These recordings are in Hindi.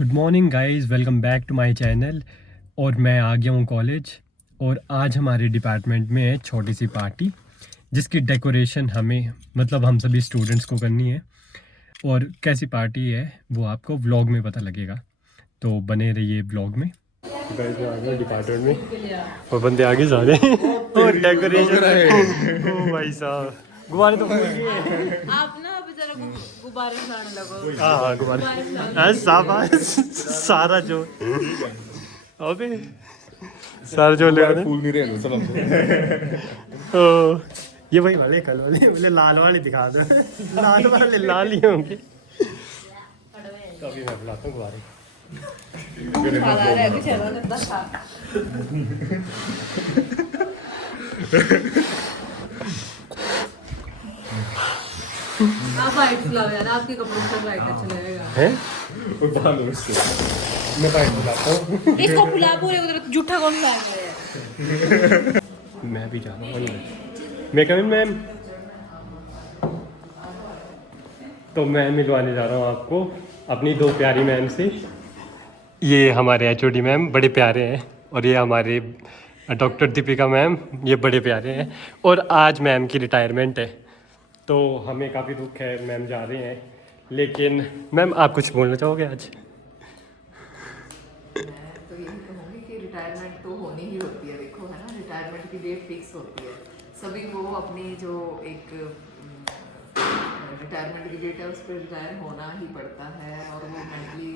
Good morning guys, welcome back to my channel. और मैं आ गया हूँ कॉलेज। और आज हमारे डिपार्टमेंट में है छोटी सी पार्टी, जिसकी डेकोरेशन हमें मतलब हम सभी स्टूडेंट्स को करनी है। और कैसी पार्टी है वो आपको व्लॉग में पता लगेगा, तो बने रहिए व्लॉग में। गाइस मैं आ गया डिपार्टमेंट में और बंदे आगे जा रहे हैं और डेकोरेशन ओ भाई साहब, गुब्बारे तो फूल गए। आप ना अभी जरा गुब्बारे फैलाने लगो। हाँ गुब्बारे सारा जो अबे सारा जो लगा दे। फूल नहीं रहे हैं सब ओ ये वही वाले कल वाले बोले लाल वाले दिखा दो। लाल वाले लाल ही होंगे। कभी मैं बुलाता हूँ गुब्बारे। आप वाइट फुलाओ यार, आपके कपड़ों से वाइट अच्छा लगेगा। हैं मैं पाइन बुलाता हूँ। इसको फुला पूरे उधर जूठा कौन लाएगा? मैं भी जा रहा हूँ। मैं कभी मैम तो मैं मिलवाने जा रहा हूँ आपको अपनी दो प्यारी मैम से। ये हमारे एचओडी मैम बड़े प्यारे हैं और ये हमारे डॉक्टर दीपिका मैम ये बड़े प्यारे हैं। और आज मैम की रिटायरमेंट है तो हमें काफ़ी दुख है, मैम जा रहे हैं। लेकिन मैम आप कुछ बोलना चाहोगे आज? मैं तो यही कहूँगी कि रिटायरमेंट तो होनी ही होती है। देखो है ना, रिटायरमेंट की डेट फिक्स होती है। सभी को अपनी जो एक रिटायरमेंट की डेट है उस पर रिटायर होना ही पड़ता है और वो मेंटली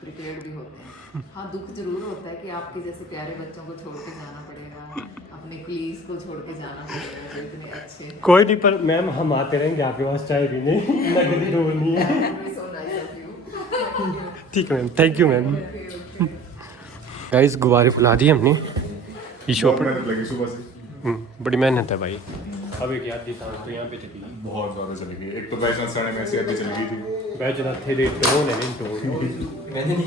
प्रिपेयर्ड भी होते हैं। हाँ, दुख जरूर होता है कि आपके जैसे प्यारे बच्चों को छोड़ के जाना पड़ेगा, अपने कुलीग्स को छोड़ के जाना पड़ेगा जो इतने अच्छे हैं। कोई नहीं, पर मैम हम आते रहेंगे आपके पास चाय पीने। नगदी दूर नहीं है। So nice of you. ठीक है ma'am, thank you ma'am. Guys गुब्बारे फुला दिए हमने ईशो बहुत पर। मेहनत लगी सुबह से। बड़ी मेहनत है भाई। अब एक याद दी सांस तो यहाँ पे चली गई। बहुत ज़्यादा चली गई। एक तो बैचलर साढ़े में ऐसी आदमी चली गई थी। बैचलर थे देख तो मैंने नहीं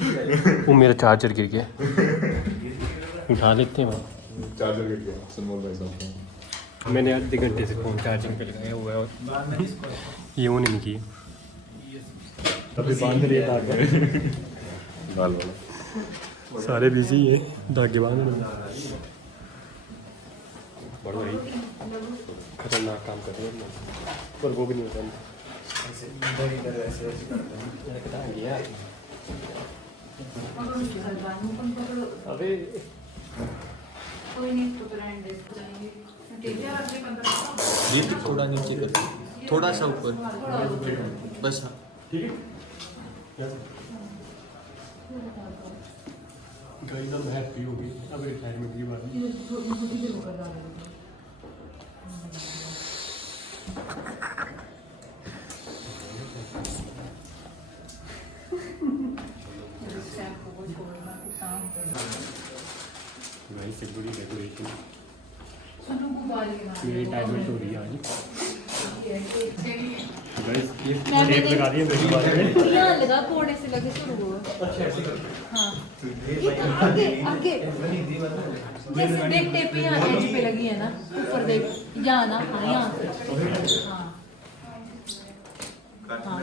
वो मेरा चार्जर गिर गया। उठा लेते हैं मैम। चार्जर गिर गया सनमोल भाई साहब का। मैंने आधे घंटे से फ़ोन चार्जिंग पे लगाया हुआ है और ये वो नहीं किया। तभी बांध रही है धागे। लाल वाला। सारे बिजी है धागे बांध रहे। बड़ा भाई खतरनाक काम कर रहे हैं पर वो भी नहीं होता। अबे कोई नहीं, तो ब्रांड जाएंगे। ये थोड़ा नीचे कर दो, थोड़ा सा ऊपर बस। हाँ ठीक है गाइस, अब हैप्पी हो गई अब रिटायरमेंट की बात। गाइस एक बड़ी डेकोरेशन मेरी रिटायरमेंट हो रही है आज। गाइस ये टेप लगा दी है मेरे बारे में। यहाँ लगा, कोने से लगे शुरू हुआ। हाँ, ये तो आगे आगे जैसे देख टेप यहाँ एज पे लगी है ना, ऊपर देख यहाँ ना। हाँ यहाँ से। हाँ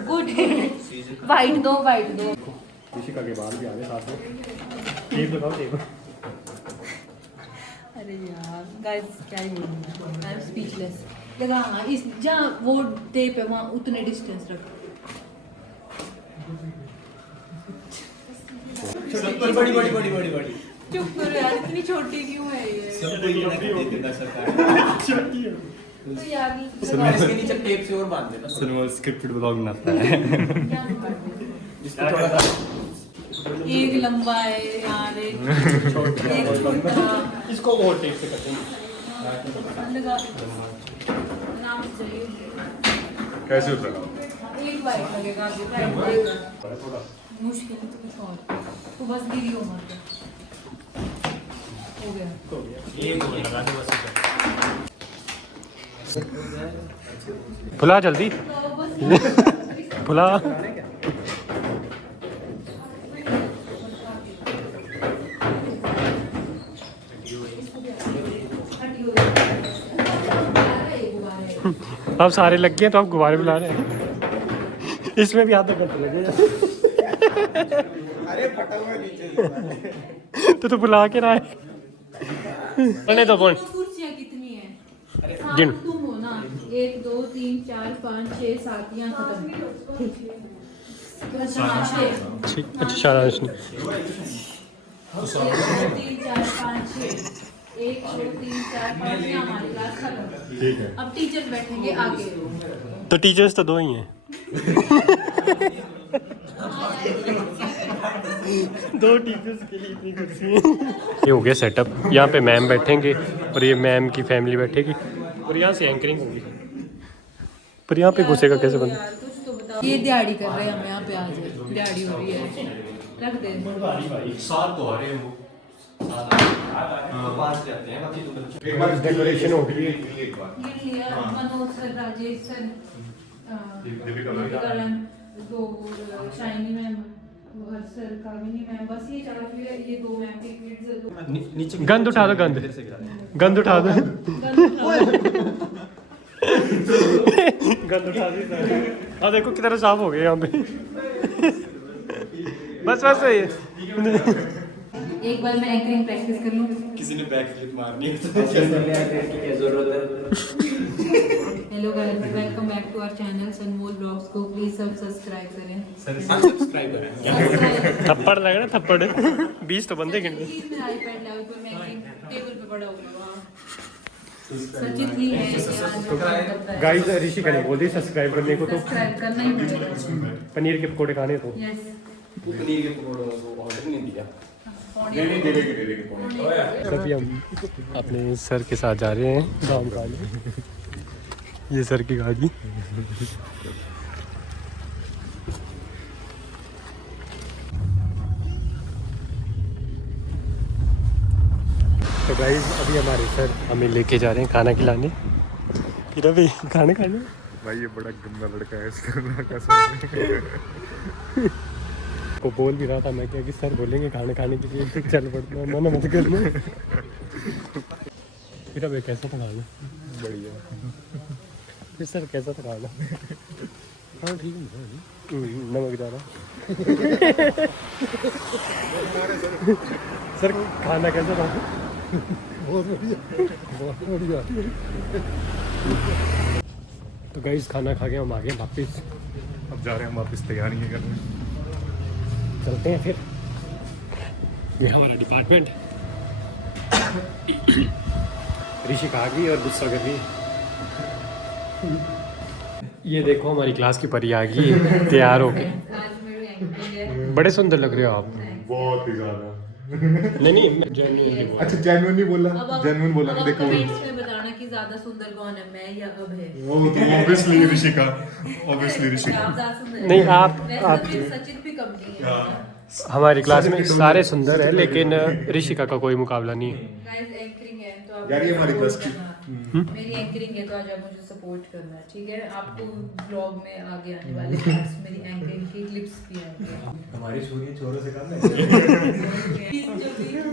गुड। वाइट दो, वाइट दो। ऋषिका के बाल भी आ गए साथ में। टेप लगाओ टेप। अरे यार गाइस क्या ही बोलूं, आई एम स्पीचलेस। लगा हाँ, इस जहाँ वो टेप है वहाँ उतने डिस्टेंस रखो। बड़ी बड़ी बड़ी बड़ी बड़ी चुप करो यार, इतनी छोटी क्यों है ये? सबको ये ना दे देना सरकार। तो यार इसके नीचे टेप से और बांध देना। सनमोल स्क्रिप्टेड ब्लॉग बनाता है। इसको थोड़ा एक लंबा है यार, एक छोटा। इसको और टेप से करते हैं। लगा नाम चाहिए। कैसे उतरा? एक वाइट लगेगा, अभी वाइट लगेगा। मुश्किल है तो कुछ और, तो बस गिरी हो मत। हो गया। एक लगा दे बस। फुला जल्दी फुला। अब सारे लग गए तो आप गुब्बारे बुला रहे हैं। इसमें भी आधे घंटे लगे। तो बुला के रहा है। बोलने तो बोल। कुर्सियाँ कितनी है? गिन। तुम हो ना 1 2 3 4 5 6 7 यहाँ खत्म। ठीक, अच्छा शाबाश। 1 2 3 4 5 6 1 2 3 4 5 यहाँ हमारी क्लास खत्म। ठीक है। अब टीचर्स बैठेंगे आगे। तो टीचर्स तो 2 ही हैं। 2 टीचर्स के लिए इतनी कुर्सी। ये हो गया सेटअप। यहाँ पे मैम बैठेंगे और ये मैम की फैमिली बैठेगी और यहाँ से एंकरिंग होगी। पर यहाँ पे घुसेगा कैसे बंदा? ये दिहाड़ी कर रहे हैं, हम यहाँ पे आ जाए। दिहाड़ी हो रही है, रख दे। साथ तो आ रहे हैं वो। एक बार डेकोरेशन हो गई है। एक बार ये लिया Manoj sir, Rajesh sir, Deepika ma'am, दो शाइनी मैम, हर्ष सर, कामिनी मैम, बस ये चार फिर ये 2 मैम के किड्स नीचे गंद उठा दो, गंद गंद उठा दो, गंद उठा दो। हाँ देखो कितना साफ हो गया यहाँ पे। बस बस सही है। एक बार मैं एंकरिंग प्रैक्टिस कर लूँ। किसी ने बैक फ्लिप मारनी है। Hello guys, welcome back to our channel Sanmol vlogs को प्लीज सब सब्सक्राइब करें। सब्सक्राइब करें। थप्पड़ लग रहा, थप्पड़ 20 तो बंदे गिन। प्लीज मेरा आईपैड लेवल पर मैं टेबल पे पड़ा हुआ सचित ही है यार। गाइस ऋषिका ने बोल दी सब्सक्राइब करने को, तो सब्सक्राइब करना ही पड़ेगा। पनीर के पकोड़े खाने तो यस, पनीर के पकौड़ों को ऑर्डर नहीं दिया। नहीं दे देगी सभी हम अपने सर के साथ जा रहे हैं गाँव खाने। ये सर की गाड़ी। तो गाइस अभी हमारे सर हमें लेके जा रहे हैं खाना खिलाने। फिर अभी खाना खाने भाई ये बड़ा गंदा लड़का है इसका को बोल भी रहा था मैं कि सर बोलेंगे खाना खाने के लिए चल पड़ता, मना मत करना। फिर अब कैसा था खाना? बढ़िया। फिर सर कैसा था खाना? हाँ ठीक है, नमक ज़्यादा। सर खाना कैसा था? बहुत बढ़िया, बहुत बढ़िया। तो गाइस खाना खा के हम आ गए वापस। अब जा रहे हैं हम वापस, तैयारी करने। चलते हैं फिर। ये हमारा डिपार्टमेंट। ऋषिका आ गई और गुस्सा कर रही है। ये देखो हमारी क्लास की परी आ गई तैयार होके। आज मेरी एंकरिंग है। बड़े सुंदर लग रहे हो आप। बहुत ही ज्यादा। नहीं मैं genuinely बोल अच्छा जेन्युइन नहीं बोला, अब जेन्युइन बोला। अब देखो कमेंट्स में बताना कि ज्यादा सुंदर कौन है, मैं या अब है। वो तो ऑब्वियसली ऋषिका, ऑब्वियसली ऋषिका। आप ज्यादा सुंदर नहीं, हैं। आप- वैसे आप- तो फिर सचिन भी कम नहीं है। हमारी क्लास में सारे सुंदर है लेकिन ऋषिका का कोई मुकाबला नहीं है। गाइस एंकरिंग है तो आप यार, ये हमारी support क्लास की- करना। मेरी एंकरिंग है तो आज आप मुझे सपोर्ट करना है, ठीक है? आपको ब्लॉग में आगे आने वाले पार्ट्स मेरी एंकरिंग की क्लिप्स भी आएंगे। हमारी छोरी छोरों से कम है।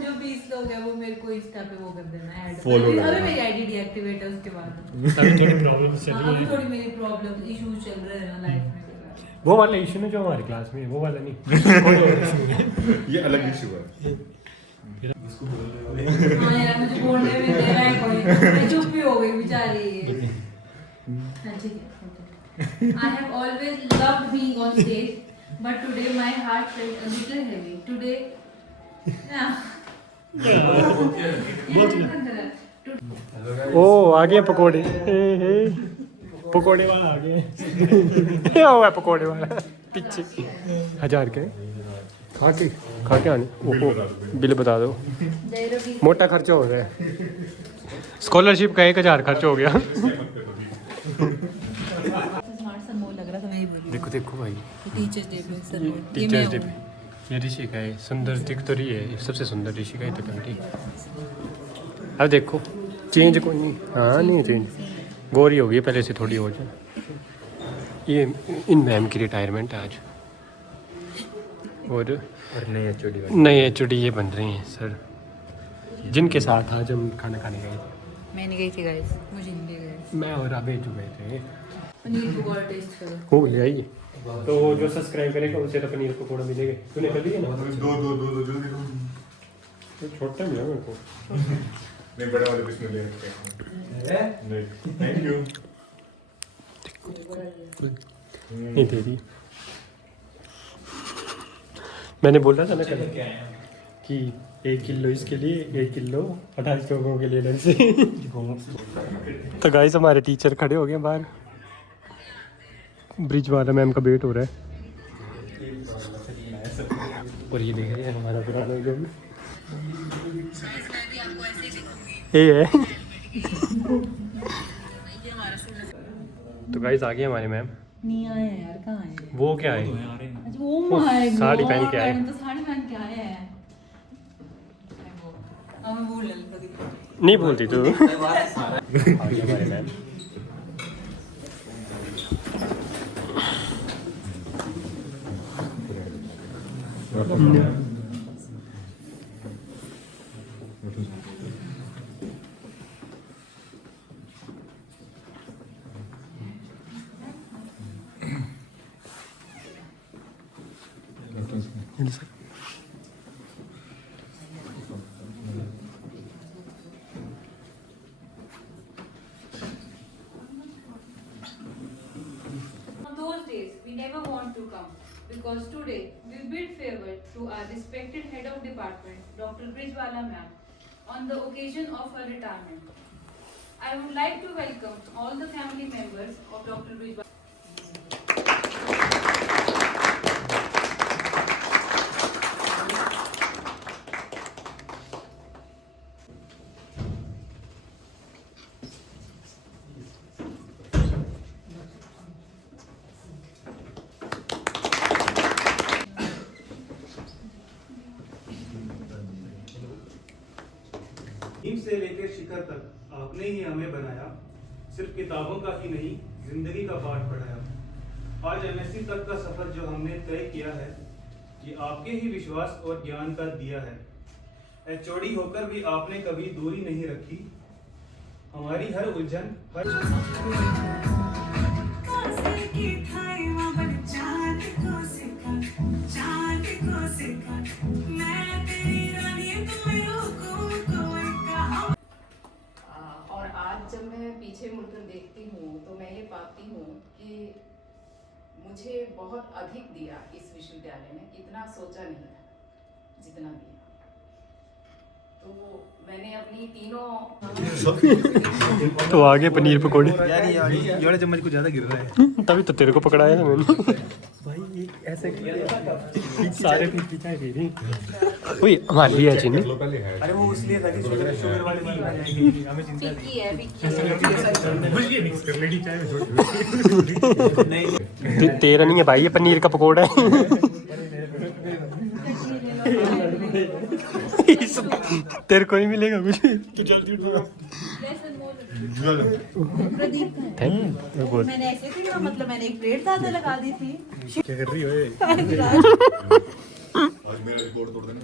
जो 20 लोग हैं वो मेरे को इंस्टा पे वो कर देना ऐड। Follow अभी करना। मेरी आईडी डीएक्टिवेट है उसके बाद। अभी थोड़ी प्रॉब्लम चल हाँ, रही अभी है। थोड़ी मेरी प्रॉब्लम इश्यूज चल रहे हैं ना लाइफ में। वो वाला इशू ना जो हमारी क्लास में है, वो वाला नहीं। ये अलग इशू है। हाँ यार, मुझे बोलने में दे रहा है कोई, मैं चुप भी हो गई बेचारी। हाँ ठीक है। I have always loved being on stage, but today my heart felt a little heavy. Today, ओ आ गए पकोड़े। पकोड़े वाला आ गए। क्या हुआ पकोड़े वाला पीछे 1000 के खा के आने। ओहो बिल बता दो। मोटा खर्चा हो रहा है। स्कॉलरशिप का 1000 खर्च हो गया। स्मार्ट सा मोल लग रहा था मेरी बोली। देखो देखो भाई टीचर्स डे पे सर, टीचर्स डे पे ये ऋषिका है, सुंदर दिख तो रही है, सबसे सुंदर ऋषिका ही तो कंटी। अब देखो चेंज कोई नहीं। हाँ नहीं चेंज, गोरी हो गई पहले से थोड़ी हो जाए। ये इन मैम की रिटायरमेंट है आज और नए एचओडी नए एचओडी ये बन रहे हैं सर, जिनके साथ आज हम खाना खाने गए थे। मैं नहीं गई थी गाइस, मुझे नहीं ले गए। मैं और अबे जो गए थे। पनीर पकौड़ा टेस्ट करो। हो ले आइए। तो जो सब्सक्राइब करेगा उसे तो पनीर पकौड़ा मिलेगा। तूने कर लिया ना? दो जल्दी दो। तो छोटा मिला मेरे को। नहीं बड़े वाले पीस में ले रखे हैं। नहीं थैंक यू। नहीं दे दी। मैंने बोला था ना कल कि 1 किलो इसके लिए, 1 किलो 28 लोगों के लिए लंच। तो गाइस हमारे टीचर खड़े हो गए बाहर। ब्रिज वाला मैम का वेट हो रहा है। और ये देख रहे हैं हमारा पुराना रूम। ये है। तो गाइस आ गए हमारे मैम। नहीं आए यार, कहाँ आए? वो क्या है? अच्छा वो माय गॉड, साड़ी पहन के आए। तो साड़ी पहन के आए हैं। अब मैं भूल गई। नहीं बोलती तू। आ गए हमारे ma'am. On those days, we never want to come because today we bid farewell to our respected head of department, Dr. Brijwala ma'am, on the occasion of her retirement. I would like to welcome all the family members of Dr. Brijwala. नींव से लेकर शिखर तक आपने ही हमें बनाया, सिर्फ किताबों का ही नहीं जिंदगी का पाठ पढ़ाया। आज एमएससी तक का सफर जो हमने तय किया है, ये आपके ही विश्वास और ज्ञान का दिया है। एचओडी होकर भी आपने कभी दूरी नहीं रखी, हमारी हर उलझन और आज जब मैं पीछे मुड़कर देखती हूँ तो मैं ये पाती हूँ कि मुझे बहुत अधिक दिया इस विश्वविद्यालय ने, इतना सोचा नहीं था जितना दिया। तो मैंने अपनी तीनों तो आगे पनीर पकौड़े। यार ये वाला चम्मच कुछ ज्यादा गिर रहा है। तभी तो तेरे को पकड़ाया है मैंने। भाई एक ऐसे सारे पीछे पी रही। ओए हमारे लिए चीनी। अरे वो इसलिए था कि शुगर वाले में आ जाएगी, हमें चिंता फिक्की है, फिक्की है। मिक्स कर लेगी चाय में। नहीं। तेरा नहीं है भाई, ये पनीर का पकौड़ा है। तेरे को नहीं मिलेगा कुछ। जल्दी प्रदीप का है। मैंने ऐसे थे कि मतलब मैंने एक प्लेट ज्यादा लगा दी थी। क्या कर रही हो? आज मेरा रिकॉर्ड तोड़ देना।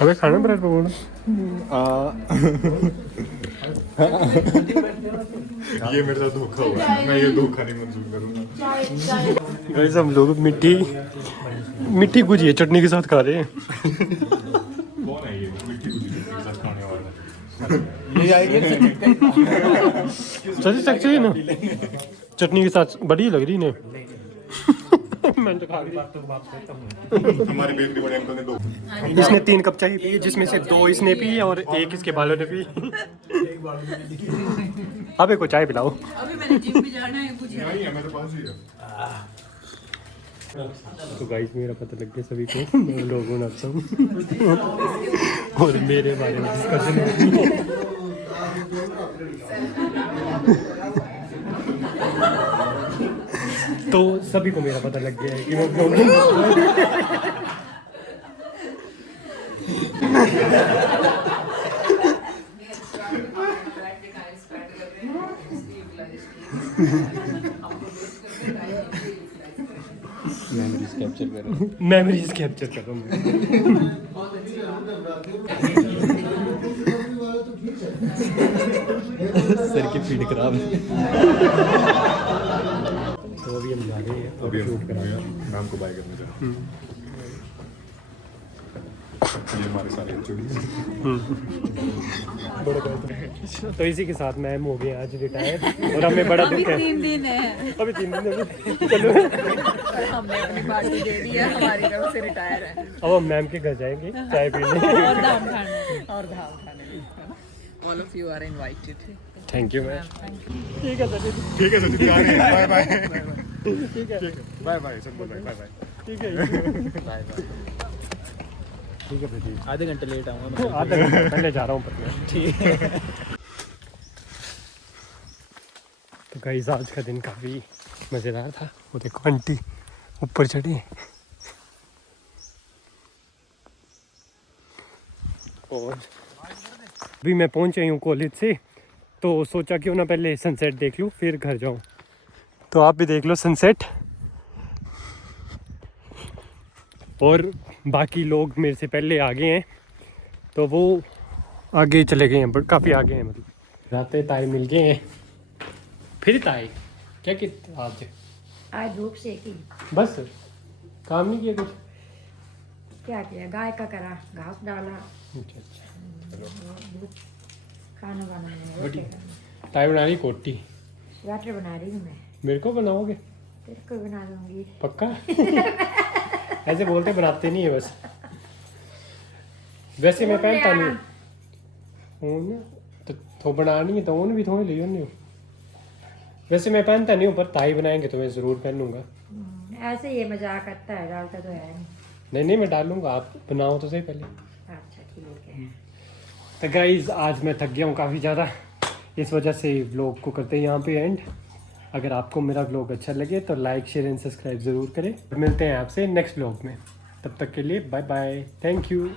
अबे खाना ब्रेड पकौड़ा। ये मेरे साथ धोखा हुआ है, मैं ये धोखा नहीं मंजूर करूंगा। गाइस हम लोग मिट्टी गुजिया चटनी के साथ खा रहे हैं। कौन है ये मिट्टी गुजिया के साथ खाने वाला? ये आएगी सच चाहिए ना, चटनी के साथ बढ़िया लग रही ने। मैंने तो खा ली। हमारे बेकरी वाले अंकल ने दो। इसने 3 कप चाय पी, जिसमें से 2 इसने पी और 1 इसके बालों ने पी। अबे को चाय पिलाओ। अभी मैंने जिम भी जाना है कुछ। नहीं है मेरे पास ही है। तो गाइस मेरा पता लग गया सभी को, मैं लोगों ने अच्छा हूँ और मेरे बारे में डिस्कशन होगी। तो सभी को मेरा पता लग गया है कि वो मेमोरीज कैप्चर कर रहा हूँ। मेमोरीज कैप्चर कर रहा हूँ सर की फीड खराब है। तो अभी हम जा रहे हैं अभी शूट हम करा मैम को बाय करने जा रहे हैं। ये हमारे सारे तो इसी के साथ मैम हो गए आज रिटायर और हमें बड़ा दुख है। 3 दिन है। अभी 3 दिन है। चलो हमने अपनी पार्टी दे दी है, हमारी तरफ से रिटायर है अब हम मैम के घर जाएंगे चाय पीने और दाम खाने। और धाम खाने। All of you are invited. Thank you ma'am. ठीक है सर। ठीक है सचिन जा रहे हैं। Bye bye. ठीक है bye bye sir bye bye bye. ठीक है बाय बाय। ठीक है प्रदीप। आधे घंटे लेट आऊँगा मैं। आधा घंटा पहले जा रहा हूँ पर मैं। ठीक है। तो गाइस आज का दिन काफ़ी मज़ेदार था। वो देखो आंटी ऊपर चढ़ी और अभी मैं पहुंच आई हूँ कॉलेज से, तो सोचा क्यों ना पहले सनसेट देख लूँ फिर घर जाऊँ। तो आप भी देख लो सनसेट। और बाकी लोग मेरे से पहले आ गए हैं तो वो आगे चले गए हैं, बट काफ़ी आगे हैं। मतलब रातें ताई मिल गए हैं। फिर ताई क्या कि आज धूप सेकी। बस काम नहीं किया कुछ। क्या किया, गाय का करा, घास डाला, अच्छा अच्छा खाना बनाने बढ़िया। ताई बना रही कोटी। स्वेटर बना रही हूँ मैं। मेरे को बनाओगे तेरे को बना दूंगी। पक्का? ऐसे बोलते बनाते नहीं है बस। वैसे मैं पहनता नहीं हूँ तो बनानी है तो ऊन भी थोड़ी ले नहीं। वैसे मैं पहनता नहीं हूँ पर ताई बनाएंगे तो मैं ज़रूर पहनूंगा। ऐसे ये मजाक करता है, डालता तो है नहीं। नहीं मैं डालूंगा, आप बनाओ तो सही पहले। अच्छा ठीक है। तो गाइज आज मैं थक गया हूँ काफ़ी ज़्यादा, इस वजह से व्लॉग को करते हैं यहाँ पे एंड। अगर आपको मेरा व्लॉग अच्छा लगे तो लाइक शेयर एंड सब्सक्राइब ज़रूर करें। मिलते हैं आपसे नेक्स्ट व्लॉग में, तब तक के लिए बाय बाय। Thank you.